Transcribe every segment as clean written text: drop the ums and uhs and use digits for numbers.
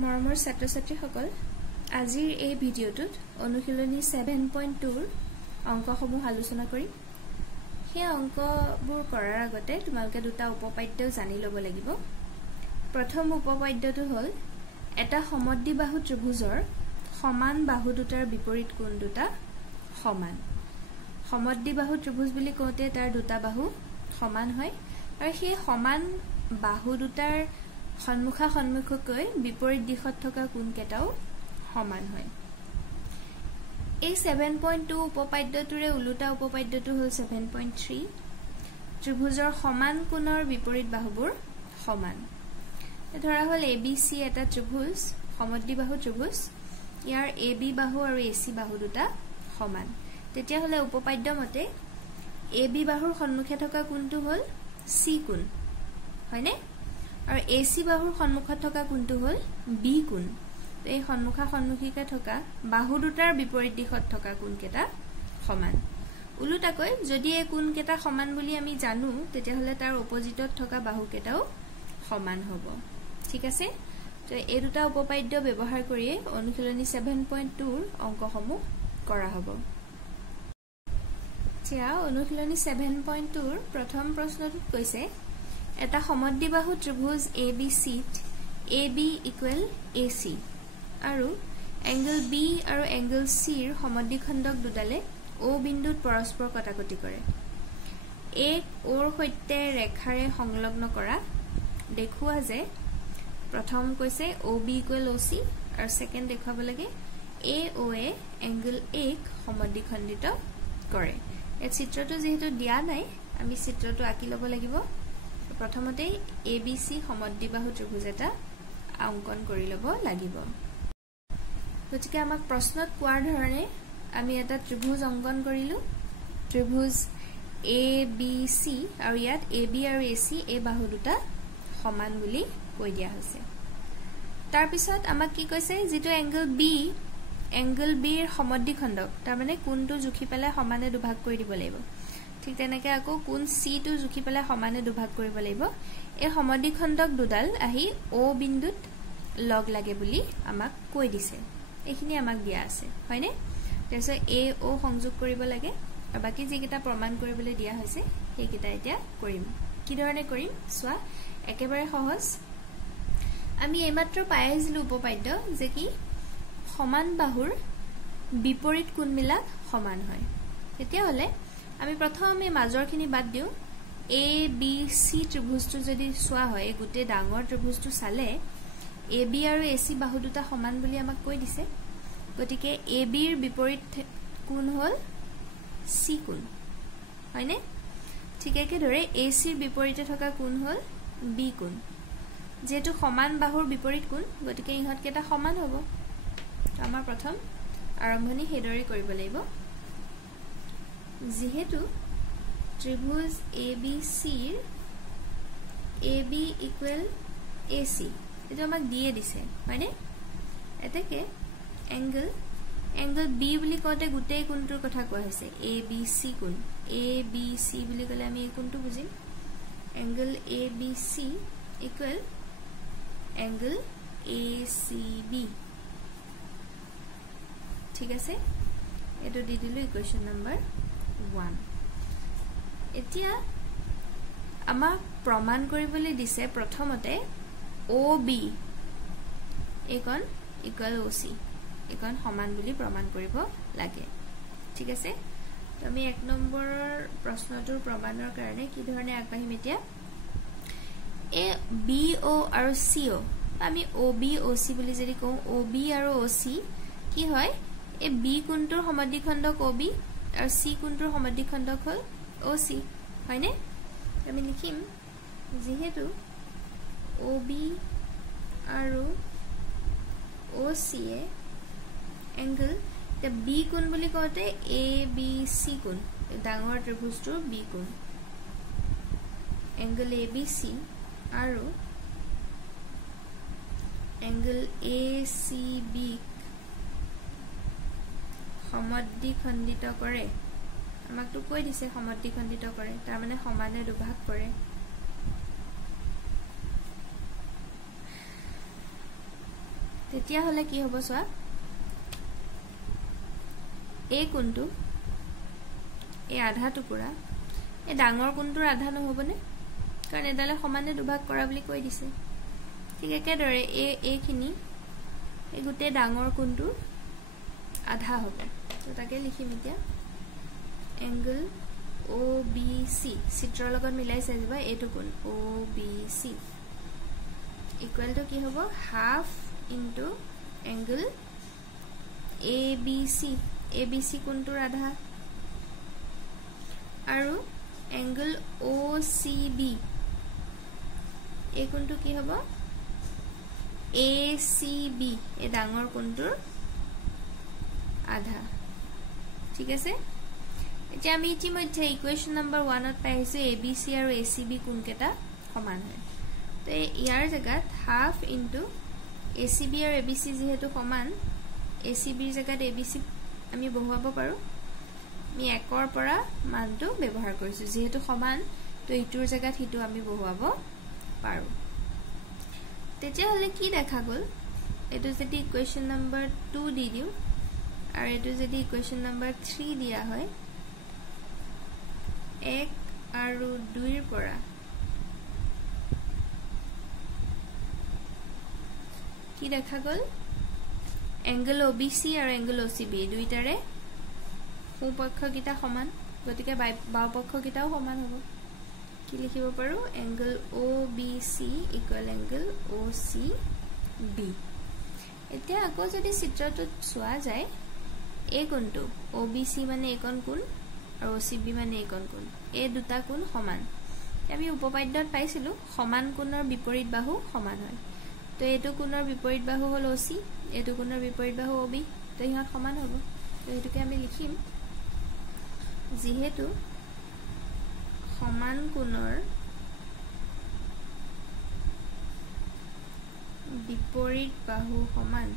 মৰমৰ ছাত্ৰ-ছাত্ৰীসকল আজিৰ এই ভিডিঅ'টোত অনুশীলনী 7.2 ৰ অংকসমূহ আলোচনা কৰিম। সেই অংকবোৰ কৰাৰ আগতে তোমালোকে দুটা উপপাদ্য জানি ল'ব লাগিব। প্ৰথম উপপাদ্যটো হ'ল এটা সমদ্বিবাহু ত্ৰিভুজৰ সমান বাহু দুটাৰ বিপৰীত কোণ দুটা সমান। সমদ্বিবাহু ত্ৰিভুজ বুলি কওঁতে তাৰ দুটা বাহু সমান হয় আৰু সেই সমান বাহু দুটাৰ সন্মুখা সন্মুখকৈ বিপৰীত দিশত থকা কোণ কেটাও সমান হয়। এই 7.2 উপপাদ্যটোৰে উলুটা উপপাদ্যটো হ'ল 7.3 ত্ৰিভুজৰ সমান কোণৰ বিপৰীত বাহুবোৰ সমান। ধৰা হ'ল ABC এটা ত্ৰিভুজ সমদ্বিবাহু ত্ৰিভুজ, ইয়াৰ AB বাহু আৰু AC বাহু দুটা সমান। তেতিয়া হলে উপপাদ্য মতে AB বাহুৰ সন্মুখে থকা কোণটো হ'ল C কোণ, হয়নে? আৰু AC বাহুৰ সন্মুখত থকা কোণটো হ'ল B কোণ। এই সন্মুখা সন্মুখীকে থকা বাহু দুটাৰ বিপৰীত দিশত থকা কোণ কেটা সমান। উলুটাকৈ যদি এই কোণ কেটা সমান বুলি আমি জানো তেতিয়া হলে তাৰ অপজিটত থকা বাহু কেটাও সমান হ'ব। ঠিক আছে? তো এই দুটা উপপাদ্য ব্যৱহাৰ কৰি অনুশীলনী 7.2 ৰ অংকসমূহ কৰা হ'ব। এতিয়া অনুশীলনী 7.2 ৰ প্ৰথম প্ৰশ্নটোত কৈছে এটা সমদ্বিবাহু ত্ৰিভুজ ABCত AB = AC আৰু এংগল B আৰু এংগল C ৰ সমদ্বিখণ্ডক দুডালে O বিন্দুত পৰস্পৰ কটাকটি কৰে। এক Oৰ সৈতে ৰেখাৰে সংলগ্ন কৰা দেখুৱা যে প্ৰথম কৈছে OB = OC আৰু সেকেন্ড দেখাব লাগে AO এ এংগল A ক সমদ্বিখণ্ডিত কৰে। এই চিত্ৰটো যেহেতু দিয়া নাই আমি চিত্ৰটো আঁকি ল'ব লাগিব। প্ৰথমতে ABC সমদ্বিবাহু ত্ৰিভুজ এটা অংকন কৰি ল'ব লাগিব। গতিকে আমাক প্ৰশ্নত কোৱাৰ ধৰণে আমি এটা ত্ৰিভুজ অংকন কৰিলো। ত্ৰিভুজ ABC আৰু ইয়াত AB আৰু AC এই বাহু দুটা সমান বুলি কৈ দিয়া হৈছে। তাৰ পিছত আমাক কি কৈছে যেটো এংগল B ৰ সমদ্বিখণ্ডক তাৰ মানে কোণটো জুখি পেলাই সমানে দুভাগ কৰি দিব লাগিব। ঠিক তেনেকৈ আকৌ কোণ C টো জুখি পেলাই সমানে দুভাগ কৰিব লাগিব। এই সমদ্বিখণ্ডক দুডাল আহি O বিন্দুত লগ লাগে বুলি আমাক কৈ দিছে। এইখিনি আমাক দিয়া আছে, হয়নে? তাৰপিছত AO সংযোগ কৰিব লাগে আৰু বাকি যিকেইটা প্ৰমাণ কৰিবলৈ দিয়া হৈছে সেইকেইটা এতিয়া কৰিম। কি ধৰণে কৰিম চোৱা, একেবাৰে সহজ। আমি এইমাত্ৰ পাই আহিছিলো উপপাদ্য যে কি সমান বাহুৰ বিপৰীত কোণবিলাক সমান হয়। তেতিয়া হলে আমি প্ৰথমে মাজৰখিনি বাদ দিও। ABC ত্ৰিভুজটো যদি চোৱা হয় গোটেই ডাঙৰ ত্ৰিভুজটো চালে AB আৰু AC বাহু দুটা সমান বুলি আমাক কৈ দিছে। গতিকে AB ৰ বিপৰীত কোণ হ'ল C কোণ, হয়নে? ঠিক একেদৰে AC ৰ বিপৰীতে থকা কোণ হ'ল B কোণ। যেহেতু সমান বাহুৰ বিপৰীত কোণ গতিকে ইহঁত কেটা সমান হ'ব। আমাৰ প্ৰথম আৰম্ভণি হেদৰি কৰিব লাগিব। যেহেতু ত্ৰিভুজ ABC ৰ AB = AC এটো আমাক দিয়ে দিছে, হয়নে? এতেকে এংগল B বুলি কওঁতে গোটেই কোণটোৰ কথা কোৱা হৈছে ABC কোণ। ABC বুলি ক'লে আমি এই কোণটো বুজিম। Angle ABC = angle ACB। ঠিক আছে? এটো দি দিলো ইকুৱেশ্যন নম্বৰ 1। এতিয়া আমাক প্ৰমাণ কৰিবলৈ দিছে প্ৰথমতে OB এইকণ = OC এইকণ সমান বুলি প্ৰমাণ কৰিব লাগে। ঠিক আছে? তো আমি 1 নম্বৰৰ প্ৰশ্নটোৰ প্ৰমাণৰ কাৰণে কি ধৰণে আগবাঢ়িম এতিয়া এ BO আৰু CO আমি OB OC বুলি যদি কওঁ OB আৰু OC কি হয় এই B কোণটোৰ সমদ্বিখণ্ডক OB আৰু C কোণটোৰ সমদ্বিখণ্ডক হ'ল OC, হয়নে? আমি লিখিম যেহেতু OB আৰু OC এ এংগল B কোণ বুলি কওঁতে ABC কোণ ডাঙৰ ত্ৰিভুজটোৰ B কোণ এংগল ABC আৰু এংগল ACB সমদ্বিখণ্ডিত কৰে। আমাকতো কৈ দিছে সমদ্বিখণ্ডিত কৰে তাৰ মানে সমানে দুভাগ কৰে। তেতিয়া হলে কি হ'ব সোয়া এই কোণটো এই আধা টুকুৰা এই ডাঙৰ কোণটোৰ আধা নহবনে কাৰণ এডালে সমানে দুভাগ কৰা বুলি কৈ দিছে ঠিক একেদৰে এইখিনি এই গুটে ডাঙৰ কোণটোৰ আধা হ'ব তো তাকে লিখিম এতিয়া এংগল OBC চিত্ৰৰ লগত মিলাই চাই যাবা এইটো কোণ OBC ইকুৱেল টু কি হ'ব হাফ ইনটু এংগল ABC কোণটোৰ আধা আৰু এংগল OCB এই কোণটো কি হ'ব ACB এই ডাঙৰ কোণটোৰ আধা ঠিক আছে এতিয়া আমি ইতিমধ্যে ইকুৱেশ্যন নম্বৰ 1 ত পাইছো ABC আৰু ACB কোণ কেটা সমান হয় তো ইয়াৰ জায়গাত হাফ ইনটু ACB আৰু ABC যেহেতু সমান ACB ৰ জায়গাত ABC আমি বহুৱাব পাৰো আমি 1 ৰ পৰা মানটো ব্যৱহাৰ কৰিছো যেহেতু সমান তো ইটোৰ জায়গাত হিটো আমি বহুৱাব পাৰো তেতিয়া হলে কি দেখা গল এটো যদি ইকুৱেশ্যন নম্বৰ 2 দি দিও আৰু এটো যদি ইকুৱেশ্যন নম্বৰ 3 দিয়া হয় 1 আৰু 2 ৰ পৰা কি দেখা গল এংগল OBC আৰু এংগল OCB দুইটাৰে সোঁপক্ষ কিটা সমান গতিকে বাও পক্ষ কিটাও সমান হ'ব কি লিখিব পাৰো angle OBC equal angle OCB এতিয়া আকৌ যদি চিত্ৰটোত চোৱা যায় এই কোণটো OBC মানে একন কোণ আৰু OCB মানে একন কোণ এই দুটা কোণ সমান আমি উপপাদ্যত পাইছিলো সমান কোণৰ বিপৰীত বাহু সমান হয় তো এইটো কোণৰ বিপৰীত বাহু হল OC এইটো কোণৰ বিপৰীত বাহু OB তো ইহঁত সমান হ'ব তো এটোকে আমি লিখিম যেহেতু সমান কোণৰ বিপৰীত বাহু সমান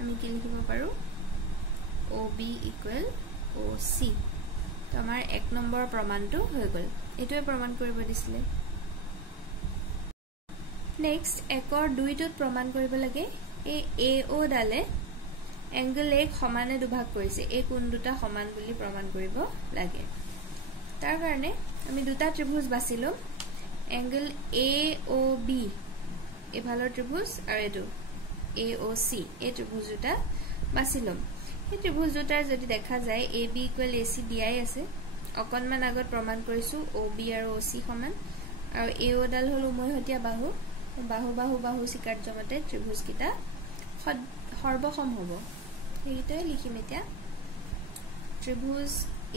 আমি কি লিখিব পাৰো OB ইকুৱেল OC তো আমাৰ 1 নম্বৰ প্ৰমাণটো হৈ গল এটোৱে প্ৰমাণ কৰিব দিছিলে নেক্সট 1 ৰ 2 টোত প্ৰমাণ কৰিব লাগে এই AO ডালে এংগল A সমানে দুভাগ কৰিছে এই কোণ দুটা সমান বুলি প্ৰমাণ কৰিব লাগে তাৰ কাৰণে আমি দুটা ত্ৰিভুজ বাছিলো এংগল AOB এভালৰ ত্ৰিভুজ আৰু এটো AOC এই ত্ৰিভুজ দুটা বাছিলো এই ত্ৰিভুজ দুটাৰ যদি দেখা যায় AB ইকুৱেল AC দিয়াই আছে অকনমান আগত প্ৰমাণ কৰিছো OB আৰু OC সমান আৰু AO ডাল হল উমৈহতীয়া বাহু বাহু চিকাৰ্য মতে ত্ৰিভুজ কিটা সৰ্বসম হ'ব এইটোৱে লিখিম এতিয়া ত্ৰিভুজ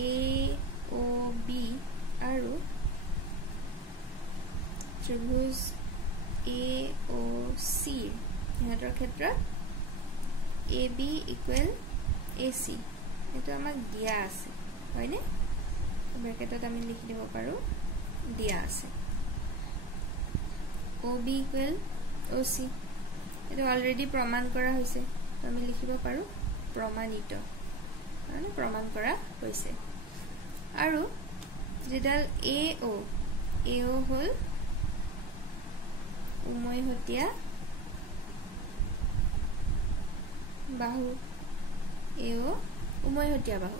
AOB আৰু ত্ৰিভুজ AOC ইহঁতৰ ক্ষেত্ৰত AB ইকুৱেল AC এটো আমাক দিয়া আছে হয়নে ব্ৰেকেটত আমি লিখি দিব পাৰো দিয়া আছে OB ইকুৱেল OC এটো অলৰেডি প্ৰমাণ কৰা হৈছে তো আমি লিখিব পাৰো প্ৰমাণিত মানে প্ৰমাণ কৰা হৈছে আৰু যেডাল AO হল উমৈহতীয়া বাহু AO উমৈহতীয়া বাহু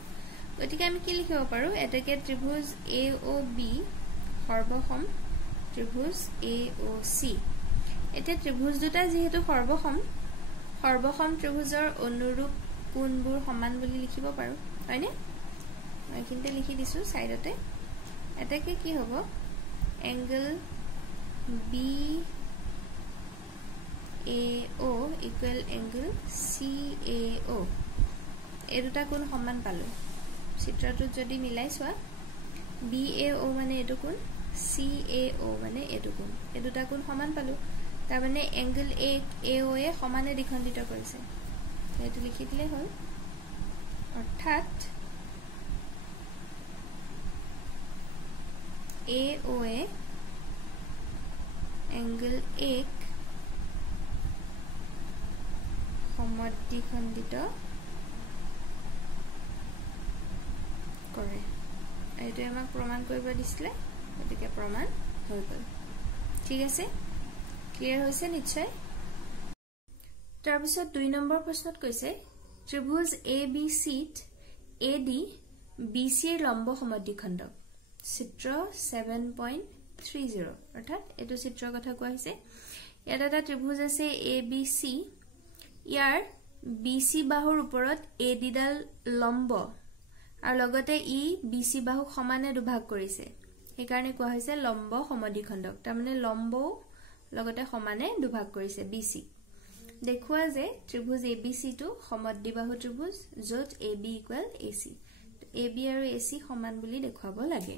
গতিকে আমি কি লিখিব পাৰো এটাকে ত্ৰিভুজ AOB সৰ্বসম ত্ৰিভুজ AOC এটা ত্ৰিভুজ দুটা যেহেতু সৰ্বসম ত্ৰিভুজৰ অনুৰূপ কোণবোৰ সমান বুলি লিখিব পাৰো হয়নে এইখিনতে লিখি দিছো সাইডতে এটাকে কি হ'ব angle BAO equal angle CAO এই দুটা কোণ সমান পালো চিত্ৰটোত যদি মিলাই চোৱা BAO মানে এটো কোণ CAO মানে এটো কোণ এই দুটা কোণ সমান পালো তাৰ মানে এংগল AO এ সমানে দ্বিখণ্ডিত কৰিছে এটো লিখি দিলে হল অৰ্থাৎ AO এ এংগল A সমদ্বিখণ্ডিত কৰে এইটো আমাক প্ৰমাণ কৰিব দিছিলে গতিকে প্ৰমাণ হৈ গ'ল ঠিক আছে ক্লিয়াৰ হৈছে নিশ্চয় তাৰ পিছত 2 নম্বৰ প্ৰশ্নত কৈছে ত্ৰিভুজ ABC ত AD BC ৰ লম্ব সমদ্বিখণ্ডক চিত্ৰ 7.30 অৰ্থাৎ এটো চিত্ৰৰ কথা কোৱা হৈছে ইয়াত এটা ত্ৰিভুজ আছে ABC ইয়াৰ BC বাহুৰ ওপৰত AD ডাল লম্ব আৰু লগতে ই BC বাহুক সমানে দুভাগ কৰিছে এই কাৰণে কোৱা হৈছে লম্ব সমদ্বিখণ্ডক তাৰ মানে লম্ব লগতে সমানে দুভাগ কৰিছে BC দেখুৱা যে ত্ৰিভুজ ABC টো সমদ্বিবাহু ত্ৰিভুজ যত AB = AC AB আৰু AC সমান বুলি দেখুৱাব লাগে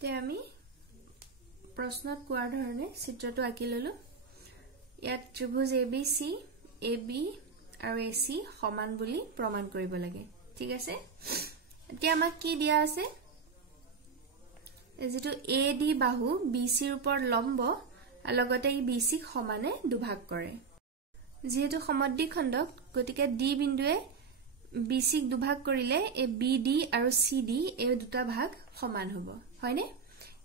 তে আমি প্ৰশ্নত কোৱাৰ ধৰণে চিত্ৰটো আঁকি ললো ইয়াত ত্ৰিভুজ ABC AB আৰু AC সমান বুলি প্ৰমাণ কৰিব লাগে ঠিক আছে এতিয়া আমাক কি দিয়া আছে যেটো AD বাহু BC ৰ ওপৰত লম্ব আৰু লগতে ই BC ক সমানে দুভাগ কৰে যেহেতু সমদ্বিখণ্ডক গতিকে D বিন্দুৱে BC ক দুভাগ কৰিলে এই BD আৰু CD এই দুটা ভাগ সমান হ'ব হয়নে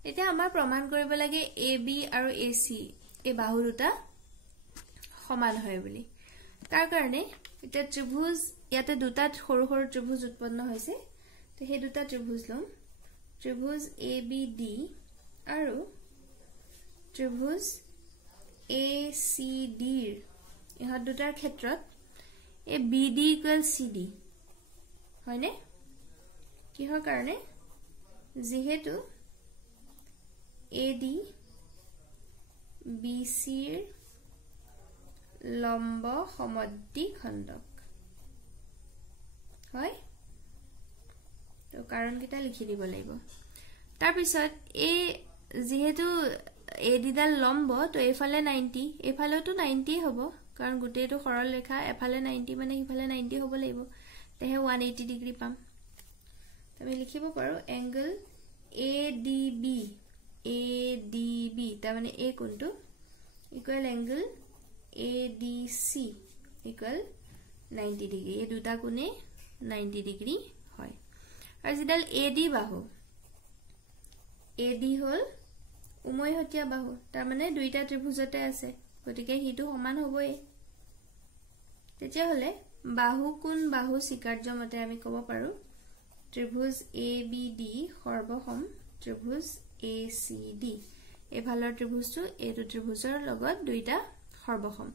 এতিয়া আমাৰ প্ৰমাণ কৰিব লাগে AB আৰু AC এই বাহু দুটা সমান হয় বুলি তাৰ কাৰণে এটা ত্ৰিভুজ ইয়াতে দুটা সৰু সৰু ত্ৰিভুজ উৎপন্ন হৈছে তে সেই দুটা ত্ৰিভুজ লম ত্ৰিভুজ ABD আৰু ত্ৰিভুজ ACD ইহত দুটাৰ ক্ষেত্ৰত এ BD = CD হয়নে কিহৰ কাৰণে যেহেতু AD BC ৰ লম্ব সমদ্বিখণ্ডক হয় তো কাৰণ কিটা লিখি দিব লাগিব তাৰ পিছত এই যেহেতু AD ডাল লম্ব তো এফালে 90 এফালেটো 90 হ'ব কাৰণ গুটেটো সৰল ৰেখা এফালে 90 মানে ইফালে 90 হ'ব লাগিব তেহে 180 ডিগ্ৰী পাম আমি লিখিব পাৰো এংগল ADB তাৰ মানে A কোণটো equal angle ADC equal 90 degree এই দুটা কোণে 90 ডিগ্ৰী হয় আৰু যেডাল AD বাহু AD হল উমৈহতীয়া বাহু তাৰ মানে দুইটা ত্ৰিভুজতে আছে গতিকে হিটো সমান হ'বই তেতিয়া হলে বাহু কোণ বাহু স্বীকাৰ্য মতে আমি ক'ব পাৰো ত্ৰিভুজ ABD সৰ্বসম ত্ৰিভুজ ACD এফালৰ ত্ৰিভুজটো এইটো ত্ৰিভুজৰ লগত দুইটা সৰ্বসম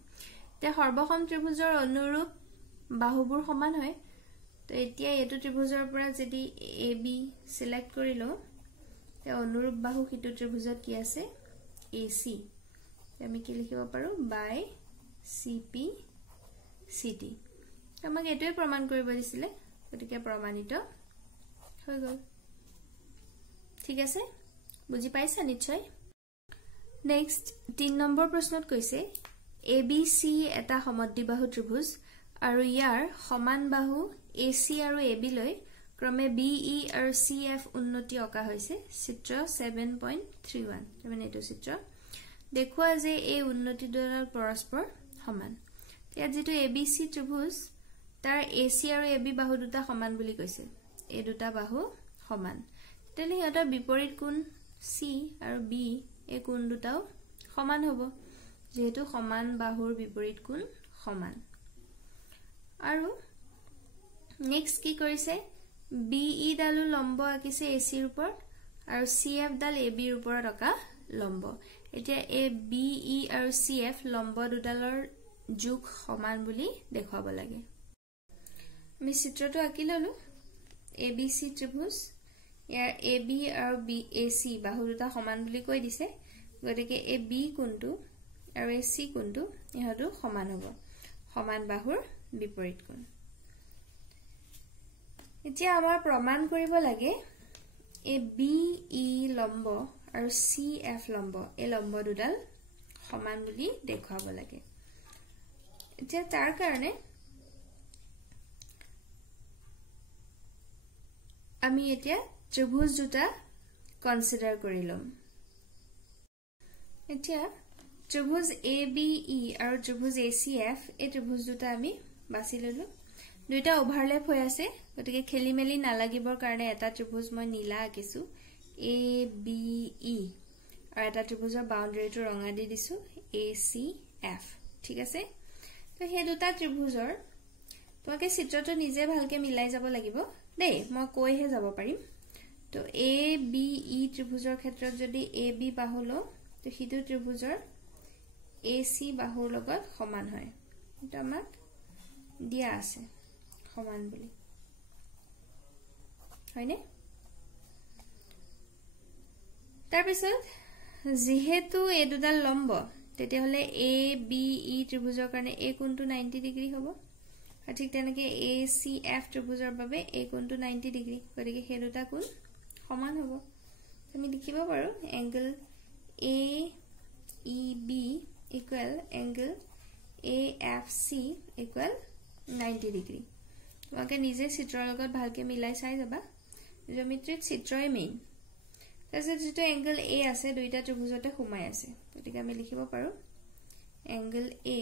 তে সৰ্বসম ত্ৰিভুজৰ অনুৰূপ বাহুবোৰ সমান হয় তো এতিয়া এইটো ত্ৰিভুজৰ পৰা যদি AB সিলেক্ট কৰিলো তে অনুৰূপ বাহু হিটো ত্ৰিভুজত কি আছে AC আমি কি লিখিব পাৰো বাই CP CD আমাক এটোই প্ৰমাণ কৰিব দিছিলে গতিকে প্ৰমাণিত হৈ গল ঠিক আছে বুজি পাইছা নিশ্চয় নেক্সট 3 নম্বৰ প্ৰশ্নত কৈছে ABC এটা সমদ্বিবাহু ত্ৰিভুজ আৰু ইয়াৰ সমান বাহু AC আৰু AB লৈ ক্ৰমে BE আৰু CF উন্নতি অকা হৈছে চিত্ৰ 7.31 মানে এটো চিত্ৰ দেখুৱা যে এই উন্নতি দুডাল পৰস্পৰ সমান ইয়াত যেটো ABC ত্ৰিভুজ তাৰ AC আৰু AB বাহু দুটা সমান বুলি কৈছে এই দুটা বাহু সমান তেনে এটা বিপৰীত কোণ C আৰু B এই কোণ দুটাও সমান হ'ব যেহেতু সমান বাহুৰ বিপৰীত কোণ সমান আৰু নেক্সট কি কৰিছে BE ডাল লম্ব আকিছে AC ৰ ওপৰত আৰু CF ডাল AB ৰ ওপৰত অকা লম্ব এতিয়া এই BE আৰু CF লম্ব দুডালৰ যোগ সমান বুলি দেখুৱাব লাগে আমি চিত্ৰটো আঁকি ললো ABC ত্ৰিভুজ ইয়াৰ AB আৰু BAC বাহু দুটা সমান বুলি কৈ দিছে গতিকে এই B কোণটো আৰু এই C কোণটো ইহতো সমান হ'ব সমান বাহুৰ বিপৰীত কোণ এতিয়া আমাৰ প্ৰমাণ কৰিব লাগে এই BE লম্ব আৰু CF লম্ব এই লম্ব দুডাল সমান বুলি দেখুৱাব লাগে এতিয়া তাৰ কাৰণে আমি এতিয়া ত্ৰিভুজ দুটা কনসিডাৰ কৰিলম এতিয়া ত্ৰিভুজ ABE আৰু ত্ৰিভুজ ACF এই ত্ৰিভুজ দুটা আমি বাছি ললো দুইটা ওভাৰল্যাপ হৈ আছে গতিকে খেলিমেলি নালাগিবৰ কাৰণে এটা ত্ৰিভুজ মই নীলা আঁকিছো ABE আৰু এটা ত্ৰিভুজৰ বাউণ্ডাৰীটো ৰঙা দি দিছো ACF ঠিক আছে তো হে দুটা ত্ৰিভুজৰ তোমাকে চিত্ৰটো নিজে ভালকে মিলাই যাব লাগিব দেই মই কৈহে যাব পাৰিম তো ABE ত্ৰিভুজৰ ক্ষেত্ৰত যদি AB বাহু লো তো হিটো ত্ৰিভুজৰ AC বাহুৰ লগত সমান হয় এটা আমাক দিয়া আছে সমান বুলি হয়নে তাৰ পিছত যেহেতু এই দুডাল লম্ব তেতিয়া হলে ABE ত্ৰিভুজৰ কাৰণে A কোণটো 90 ডিগ্ৰী হ'ব আৰু ঠিক তেনেকৈ ACF ত্ৰিভুজৰ বাবে A কোণটো 90 ডিগ্ৰী গতিকে সেই দুটা কোণ সমান হ'ব আমি লিখিব পাৰো angle AEB equal angle AFC equal 90 degree তোমাকে নিজে চিত্ৰৰ লগত ভালকে মিলাই চাই যাবা জিওমেট্ৰিক চিত্ৰই মেইন তাৰপিছত যেটো এংগল A আছে দুইটা ত্ৰিভুজতে সোমাই আছে গতিকে আমি লিখিব পাৰো এংগল A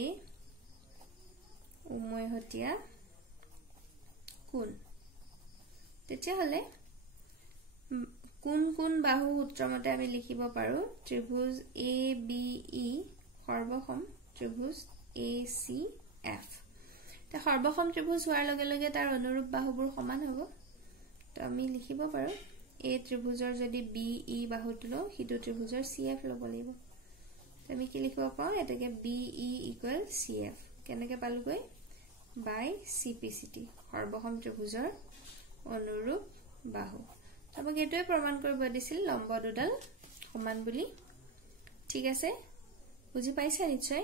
উমৈহতীয়া কোণ তেতিয়া হলে কোন কোন বাহু সূত্ৰমতে আমি লিখিব পাৰো ত্ৰিভুজ ABE সৰ্বসম ত্ৰিভুজ ACF তে সৰ্বসম ত্ৰিভুজ হোৱাৰ লগে লগে তাৰ অনুৰূপ বাহুবোৰ সমান হ'ব তো আমি লিখিব পাৰো A ত্ৰিভুজৰ যদি BE বাহুটো লো হিটো ত্ৰিভুজৰ CF লব লাগিব আমি কি লিখিব পাও এটাকে BE equal CF কেনেকে পালুগৈ by CPCT সৰ্বসম ত্ৰিভুজৰ অনুৰূপ বাহু আমাক এটোই প্ৰমাণ কৰিব দিছিল লম্ব দুডাল সমান বুলি ঠিক আছে বুজি পাইছা নিশ্চয়